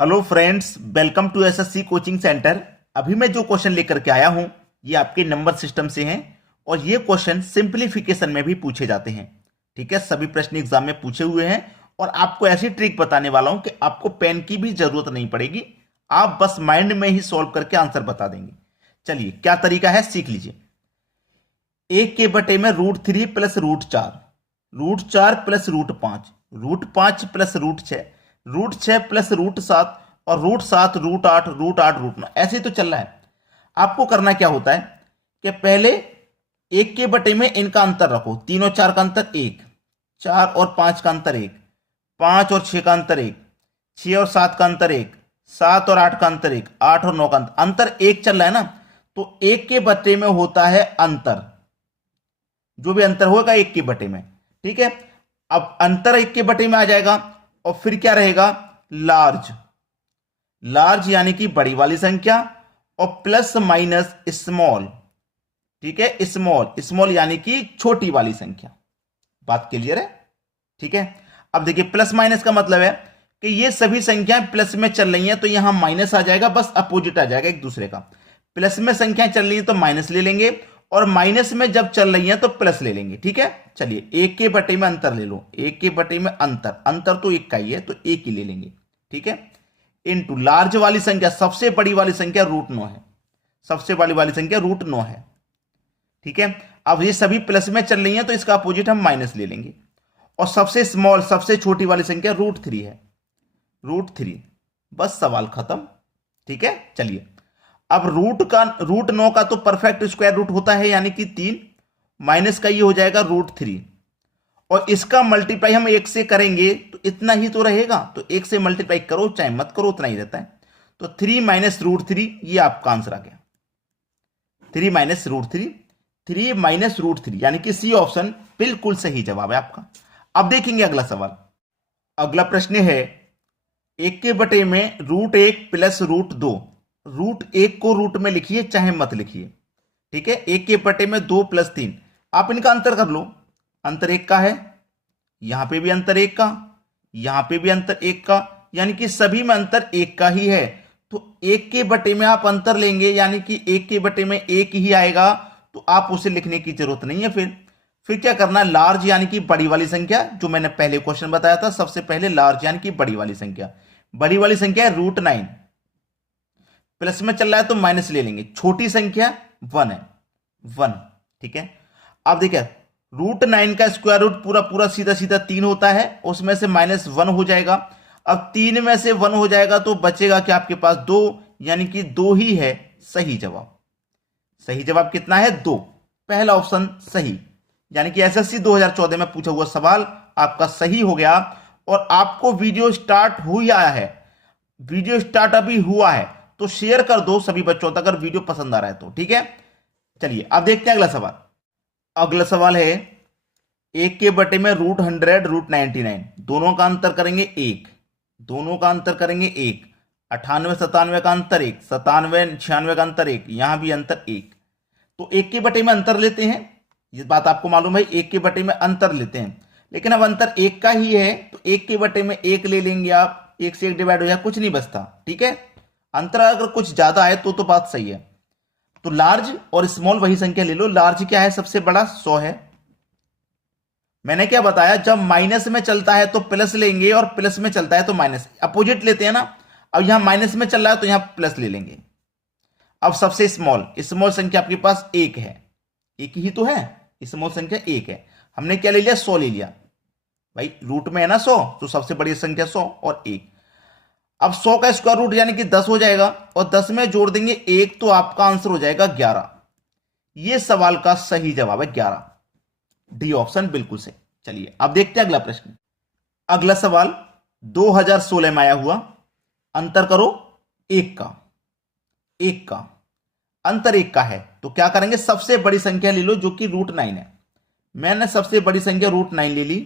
Hello friends, welcome to SSC coaching centre. अभी मैं जो क्वेश्चन लेकर के आया हूं ये आपके नंबर सिस्टम से हैं और ये क्वेश्चन सिंपलीफिकेशन में भी पूछे जाते हैं। ठीक है, सभी प्रश्न एग्जाम में पूछे हुए हैं और आपको ऐसी ट्रिक बताने वाला हूं कि आपको पेन की भी जरूरत नहीं पड़ेगी, आप बस माइंड में ही सॉल्व करके आंसर बता देंगे। चलिए, क्या तरीका है सीख लीजिए। एक के बटे में √3 प्लस √4, √4 प्लस √5, √5 प्लस √6, √6 प्लस √7 और √7 √8 √8 √9, ऐसे तो चल रहा है। आपको करना क्या होता है कि पहले एक के बटे में इनका अंतर रखो। 3 और 4 का अंतर 1, 4 और 5 का अंतर 1, 5 और 6 का अंतर 1, 6 और 7 का अंतर 1, 7 और 8 का अंतर 1, 8 और 9 का अंतर अंतर 1 चल रहा है ना। तो एक के बटे में होता है अंतर, जो भी अंतर होगा एक के बटे में। ठीक है, अब अंतर एक के बटे में आ जाएगा और फिर क्या रहेगा, लार्ज। लार्ज यानी कि बड़ी वाली संख्या और प्लस माइनस स्मॉल। ठीक है, स्मॉल स्मॉल यानी कि छोटी वाली संख्या। बात क्लियर है? ठीक है, अब देखिए प्लस माइनस का मतलब है कि ये सभी संख्याएं प्लस में चल रही हैं तो यहां माइनस आ जाएगा, बस अपोजिट आ जाएगा एक दूसरे का। प्लस में संख्याएं चल रही हैं तो माइनस ले लेंगे और माइनस में जब चल रही हैं तो प्लस ले लेंगे। ठीक है, चलिए एक के बटे में अंतर ले लो। एक के बटे में अंतर, अंतर तो एक का ही है तो एक ही ले लेंगे। ठीक है, इनटू लार्ज वाली संख्या, सबसे बड़ी वाली संख्या √9 है, सबसे बड़ी वाली संख्या √9 है। ठीक है, अब ये सभी प्लस में चल रही हैं तो इसका अपोजिट हम माइनस ले लेंगे और सबसे स्मॉल सबसे छोटी वाली संख्या √3 है, √3। बस सवाल खत्म। ठीक है, चलिए अब √9 का तो परफेक्ट स्क्वायर रूट होता है यानी कि 3, माइनस का ये हो जाएगा √3 और इसका मल्टीप्लाई हम 1 से करेंगे तो इतना ही तो रहेगा, तो 1 से मल्टीप्लाई करो चाहे मत करो उतना ही रहता है। तो 3 माइनस √3, ये आपका आंसर आ गया। 3 माइनस √3, 3 माइनस √3 यानी कि सी ऑप्शन बिल्कुल सही जवाब है आपका। अब देखेंगे अगला सवाल। अगला प्रश्न है एक के बटे में √1 प्लस √2। √1 को रूट में लिखिए चाहे मत लिखिए। ठीक है, एक के बटे में 2 प्लस 3, आप इनका अंतर कर लो। अंतर 1 का है, यहां पे भी अंतर 1 का, यहां पे भी अंतर 1 का, यानी कि सभी में अंतर 1 का ही है। तो 1 के बटे में आप अंतर लेंगे यानी कि 1 के बटे में 1 ही आएगा, तो आप उसे लिखने की जरूरत नहीं है। फिर क्या करना है, लार्ज यानी कि बड़ी वाली संख्या, जो मैंने पहले क्वेश्चन बताया था, सबसे पहले लार्ज यानी कि बड़ी वाली संख्या। बड़ी वाली संख्या है √9, प्लस में चल रहा है तो माइनस ले लेंगे। छोटी संख्या 1 है, 1। ठीक है, अब देखिए √9 का स्क्वायर रूट पूरा पूरा सीधा सीधा 3 होता है, उसमें से -1 हो जाएगा। अब 3 में से 1 हो जाएगा तो बचेगा कि आपके पास 2, यानी कि 2 ही है सही जवाब। सही जवाब कितना है, 2। पहला ऑप्शन सही, यानी कि एसएससी 2014 में पूछा हुआ सवाल आपका सही हो गया। और आपको वीडियो स्टार्ट हुआ है, वीडियो स्टार्ट अभी हुआ है तो शेयर कर दो सभी बच्चों तक अगर वीडियो पसंद आ रहा है तो। ठीक है, चलिए अब देखते हैं अगला सवाल। अगला सवाल है एक के बटे में √100 √99, दोनों का अंतर करेंगे 1, दोनों का अंतर करेंगे 1। 98 97 का अंतर 1, 97 96 का अंतर 1, यहां भी अंतर 1। तो एक के बटे में अंतर लेते हैं, ये बात आपको मालूम है, एक के बटे में अंतर लेते हैं, लेकिन अब अंतर 1 का ही है तो एक के बटे में 1 ले लेंगे आप। 1 से 1 डिवाइड हो जाए, कुछ नहीं बचता। ठीक है, अंतर अगर कुछ ज्यादा है तो बात सही है। तो लार्ज और स्मॉल वही संख्या ले लो। लार्ज क्या है, सबसे बड़ा 100 है। मैंने क्या बताया, जब माइनस में चलता है तो प्लस लेंगे और प्लस में चलता है तो माइनस, अपोजिट लेते हैं ना। अब यहां माइनस में चल रहा है तो यहां प्लस ले लेंगे। अब सबसे स्मॉल स्मॉल संख्या आपके पास 1 है, एक ही तो है, स्मॉल संख्या 1 है। हमने क्या ले लिया, 100 ले लिया। भाई रूट में है ना 100, तो सबसे बड़ी संख्या 100 और 1। अब 100 का स्क्वायर रूट यानी कि 10 हो जाएगा और 10 में जोड़ देंगे 1 तो आपका आंसर हो जाएगा 11। यह सवाल का सही जवाब है 11, डी ऑप्शन बिल्कुल सही। चलिए अब देखते हैं अगला प्रश्न। अगला सवाल 2016 में आया हुआ, अंतर करो 1 का, 1 का अंतर 1 का है तो क्या करेंगे, सबसे बड़ी संख्या ले लो जो कि √9 है। मैंने सबसे बड़ी संख्या √9 ले ली।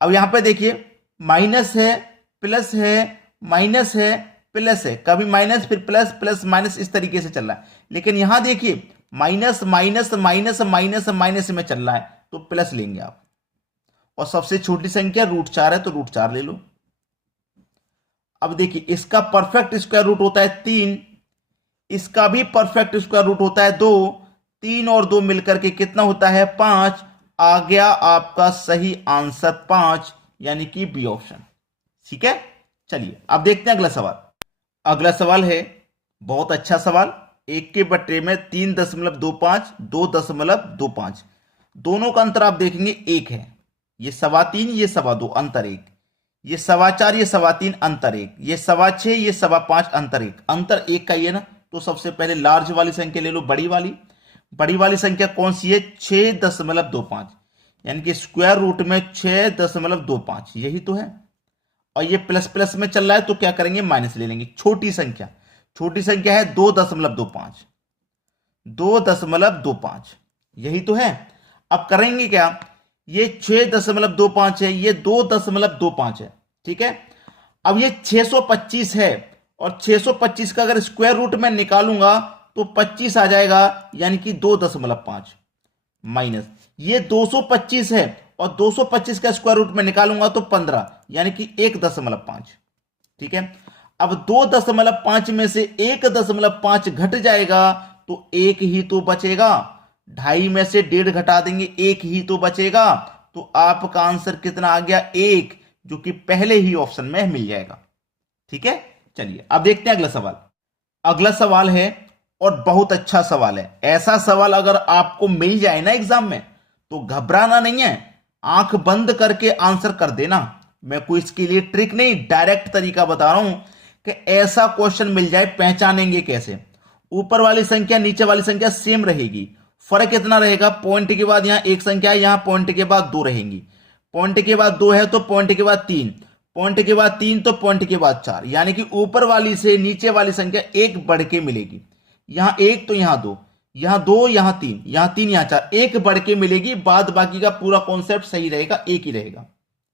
अब यहां पे देखिए माइनस है, प्लस है, माइनस है, प्लस है, कभी माइनस फिर प्लस, प्लस माइनस, इस तरीके से चल रहा है। लेकिन यहां देखिए minus minus minus minus minus में चल रहा है तो प्लस लेंगे आप। और सबसे छोटी संख्या √4 है तो √4 ले लो। अब देखिए इसका परफेक्ट स्क्वायर रूट होता है 3, इसका भी परफेक्ट स्क्वायर रूट होता है 2, 3 और 2 मिलकर के कितना होता है 5। आ गया आपका सही आंसर 5, यानी कि बी ऑप्शन। ठीक है, चलिए अब देखते हैं अगला सवाल। अगला सवाल है बहुत अच्छा सवाल। 1 के बटे में 3.25, 2.25, दोनों का अंतर आप देखेंगे 1 है। ये 3.25, ये 2.25, अंतर 1। ये 4.25, ये 3.25, अंतर 1। ये 6.25, ये 5.25, अंतर 1। अंतर 1 का ये ना, तो सबसे पहले लार्ज वाली संख्या ले लो, बड़ी वाली संख्या कौन सी है 6.25, यानी कि स्क्वायर रूट में 6.25, यही तो है। और ये प्लस प्लस में चल रहा है तो क्या करेंगे माइनस ले लेंगे। छोटी संख्या है 2.25, 2.25, यही तो है। अब करेंगे क्या, ये 6.25 है, ये 2.25 है। ठीक है, अब ये 625 है और 625 का अगर स्क्वायर रूट में निकालूंगा तो 25 आ जाएगा, यानी कि 2.5 माइनस ये 225 है और 225 का स्क्वायर रूट में निकालूंगा तो 15, यानी कि 1.5। ठीक है, अब 2.5 में से 1.5 घट जाएगा तो 1 ही तो बचेगा। 2.5 में से 1.5 घटा देंगे, 1 ही तो बचेगा। तो आपका आंसर कितना आ गया 1, जो कि पहले ही ऑप्शन में मिल जाएगा। ठीक है, चलिए अब देखते हैं अगला सवाल। अगला सवाल है और बहुत अच्छा सवाल है। ऐसा सवाल अगर आपको मिल जाए ना एग्जाम में तो घबराना नहीं है, आंख बंद करके आंसर कर देना। मैं कोई इसके लिए ट्रिक नहीं, डायरेक्ट तरीका बता रहा हूं कि ऐसा क्वेश्चन मिल जाए पहचानेंगे कैसे। ऊपर वाली संख्या नीचे वाली संख्या सेम रहेगी, फर्क इतना रहेगा पॉइंट के बाद यहां एक संख्या है, यहां पॉइंट के बाद 2 रहेंगी। पॉइंट के बाद 2 है तो पॉइंट के बाद 3, पॉइंट के बाद 3 तो पॉइंट के बाद 4, यानी कि ऊपर वाली से नीचे वाली संख्या एक बढ़ के मिलेगी। यहां 1 तो यहां 2, यहां 2, यहां 3, यहां 3, यहां 4, एक बढ़ के मिलेगी। बाद बाकी का पूरा कॉन्सेप्ट सही रहेगा, एक ही रहेगा।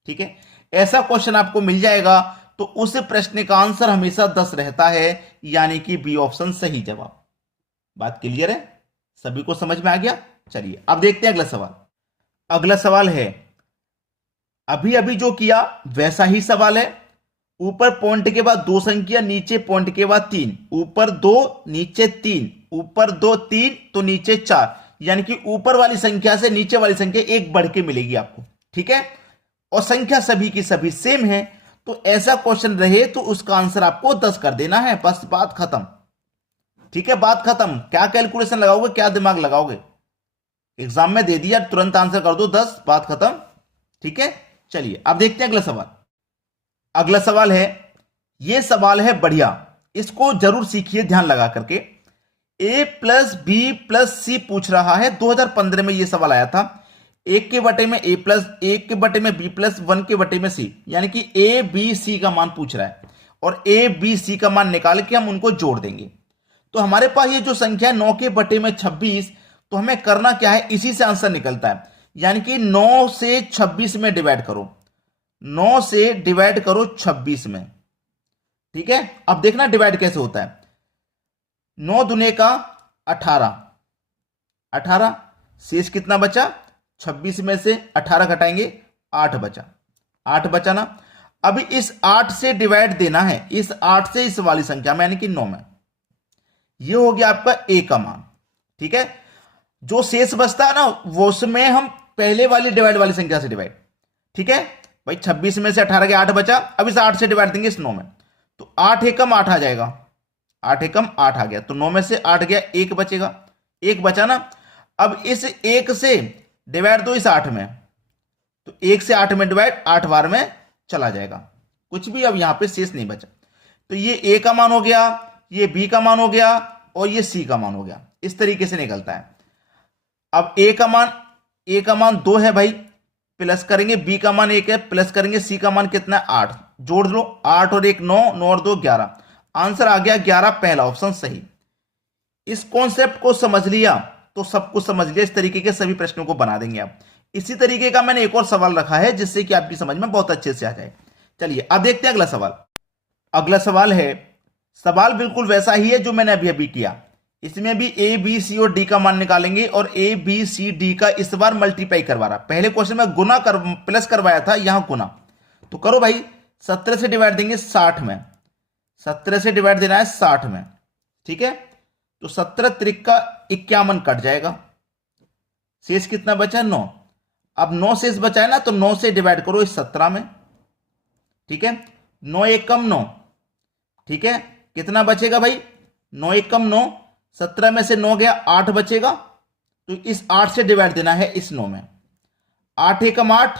ठीक है, ऐसा क्वेश्चन आपको मिल जाएगा तो उस प्रश्न का आंसर हमेशा 10 रहता है, यानी कि बी ऑप्शन सही जवाब। बात क्लियर है, सभी को समझ में आ गया। चलिए अब देखते हैं अगला सवाल। अगला सवाल है अभी अभी जो किया वैसा ही सवाल है। ऊपर पॉइंट के बाद 2 संख्या, नीचे पॉइंट के बाद 3, ऊपर 2 नीचे 3, ऊपर 2 3 तो नीचे 4, यानी कि ऊपर वाली संख्या से नीचे वाली संख्या एक बढ़ के मिलेगी आपको। ठीक है, और संख्या सभी की सभी सेम है, तो ऐसा क्वेश्चन रहे तो उसका आंसर आपको 10 कर देना है, बस बात खत्म। ठीक है, बात खत्म। क्या कैलकुलेशन लगाओगे, क्या दिमाग लगाओगे, एग्जाम में दे दिया तुरंत आंसर कर दो 10, बात खत्म। ठीक है, चलिए अब देखते हैं अगला सवाल। अगला सवाल है, यह सवाल है बढ़िया, इसको जरूर सीखिए ध्यान लगा करके। a प्लस बी प्लस सी पूछ रहा है। 2015 में यह सवाल आया था। 1 के बटे में a प्लस 1 के बटे में b प्लस 1 के बटे में c, यानी कि a b c का मान पूछ रहा है और a b c का मान निकाल के हम उनको जोड़ देंगे। तो हमारे पास ये जो संख्या है 9 के बटे में 26, तो हमें करना क्या है, इसी से आंसर निकलता है, यानी कि 9 से 26 में डिवाइड करो, 9 से डिवाइड करो 26 में। ठीक है, अब देखना डिवाइड कैसे होता है। 9 दुने का 18, 18 शेष कितना बचा, 26 में से 18 घटाएंगे 8 बचा, 8 बचा ना। अभी इस 8 से डिवाइड देना है, इस 8 से इस वाली संख्या में, यानी कि 9 में। ये हो गया आपका a का मान। ठीक है, जो शेष बचता है ना वो उसमें हम पहले वाली डिवाइड वाली संख्या से डिवाइड। ठीक है भाई, 26 में से 18 के 8 बचा, अब इस 8 से डिवाइड देंगे इस 9 में, तो 8 एकम 8 आ जाएगा, 8 एकम 8 आ गया, तो 9 में से 8 गया, 1 बचेगा, 1 बचा ना। अब इस 1 से डिवाइड दो इस 8 में, तो 1 से 8 में डिवाइड 8 बार में चला जाएगा, कुछ भी अब यहां पे शेष नहीं बचा। तो ये a का मान हो गया, ये b का मान हो गया और ये c का मान हो गया। इस तरीके से निकलता है। अब a का मान 2 है भाई, प्लस करेंगे, b का मान 1 है, प्लस करेंगे, c का मान कितना है 8, जोड़ लो, 8 और 1 9, 9 और 2 11, आंसर आ गया 11, पहला ऑप्शन सही। इस कॉन्सेप्ट को समझ लिया तो सब कुछ समझ लिया। इस तरीके के सभी प्रश्नों को बना देंगे आप। इसी तरीके का मैंने एक और सवाल रखा है जिससे कि आपकी समझ में बहुत अच्छे से आ जाए। चलिए अब देखते हैं अगला सवाल। अगला सवाल है, सवाल बिल्कुल वैसा ही है जो मैंने अभी अभी किया। इसमें भी a b c और d का मान निकालेंगे और a b c d का इस बार मल्टीप्लाई करवा रहा। पहले क्वेश्चन में गुना प्लस करवाया था, यहां गुना। तो करो भाई, 17 से डिवाइड देंगे 60 में, 17 से डिवाइड देना है 60 में, ठीक है। तो 17 त्रिका 51 कट जाएगा, शेष कितना बचा? 9। अब 9 शेष बचा है ना, तो 9 से डिवाइड करो इस 17 में, ठीक है। 9 एकम 9, ठीक है। कितना बचेगा भाई? 9 एकम 9, 17 में से 9 गया, 8 बचेगा। तो इस 8 से डिवाइड देना है इस 9 में। 8 एकम 8,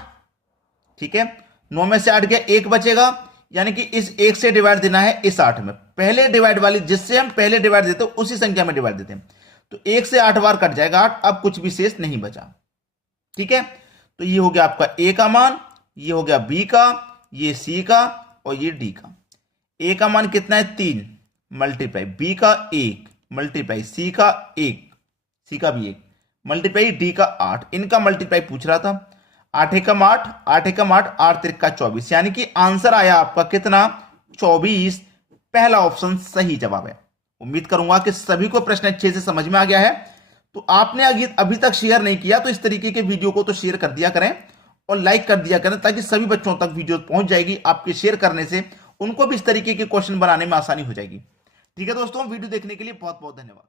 ठीक है। 9 में से 8 गया, 1 बचेगा, यानी कि इस 1 से डिवाइड देना है इस 8 में। पहले डिवाइड वाली, जिससे हम पहले डिवाइड देते हैं उसी संख्या में डिवाइड देते हैं। तो 1 से 8 बार कट जाएगा 8, अब कुछ भी शेष नहीं बचा, ठीक है। तो ये हो गया आपका ए का मान, ये हो गया बी का, ये सी का और ये डी का। ए का मान कितना है? 3 मल्टीप्लाई बी का 1 मल्टीप्लाई सी का 1, सी का भी 1 मल्टीप्लाई डी का 8। इनका मल्टीप्लाई पूछ रहा था। 8 एकम 8, 8 एकम 8, 8 त्रिका 24, यानी कि आंसर आया आपका कितना? 24। पहला ऑप्शन सही जवाब है। उम्मीद करूंगा कि सभी को प्रश्न अच्छे से समझ में आ गया है। तो आपने अभी तक शेयर नहीं किया तो इस तरीके के वीडियो को तो शेयर कर दिया करें और लाइक कर दिया करें, ताकि सभी बच्चों तक वीडियो पहुंच जाएगी। आपके शेयर करने से उनको भी इस तरीके के क्वेश्चन बनाने में आसानी हो जाएगी। ठीक है दोस्तों, वीडियो देखने के लिए बहुत बहुत धन्यवाद।